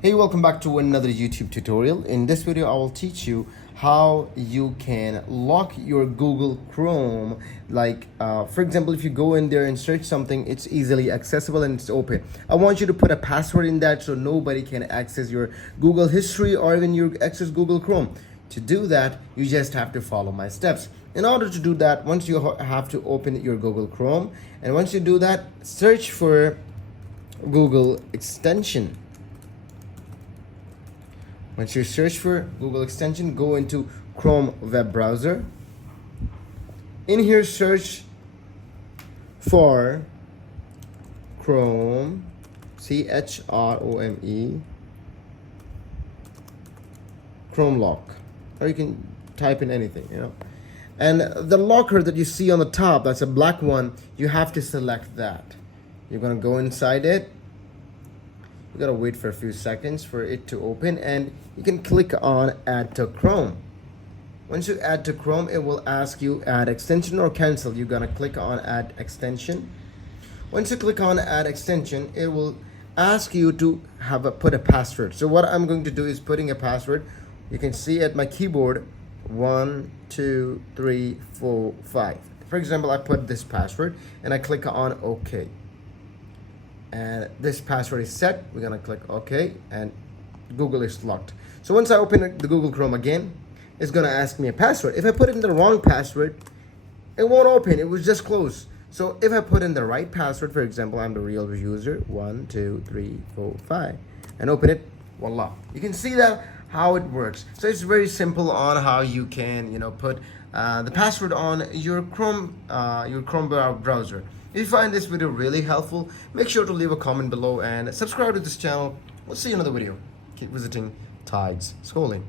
Hey, welcome back to another YouTube tutorial. In this video, I will teach you how you can lock your Google Chrome. For example, if you go in there and search something, it's easily accessible and it's open. I want you to put a password in that so nobody can access your Google history or even your access Google Chrome. To do that, you just have to follow my steps. In order to do that, once you have to open your Google Chrome, and once you do that, search for Google extension. Once you search for Google extension, go into Chrome web browser. In here, search for Chrome, Chrome, Chrome lock, or you can type in anything. And the locker that you see on the top, that's a black one, you have to select that. You're gonna go inside it. You gotta wait for a few seconds for it to open, and you can click on add to Chrome. Once you add to Chrome, it will ask you add extension or cancel. You're gonna click on add extension. Once you click on add extension, it will ask you to put a password. So what I'm going to do is putting a password. You can see at my keyboard 1 2 3 4 5. For example, I put this password and I click on OK. And this password is set. We're gonna click OK, and Google is locked. So once I open the Google Chrome again, it's gonna ask me a password. If I put in the wrong password, it won't open. It was just closed. So if I put in the right password, for example, I'm the real user, 1 2 3 4 5, and open it, voila. You can see that how it works. So it's very simple on how you can put the password on your Chrome browser. If you find this video really helpful, make sure to leave a comment below and subscribe to this channel. We'll see you in another video. Keep visiting Tides Schooling.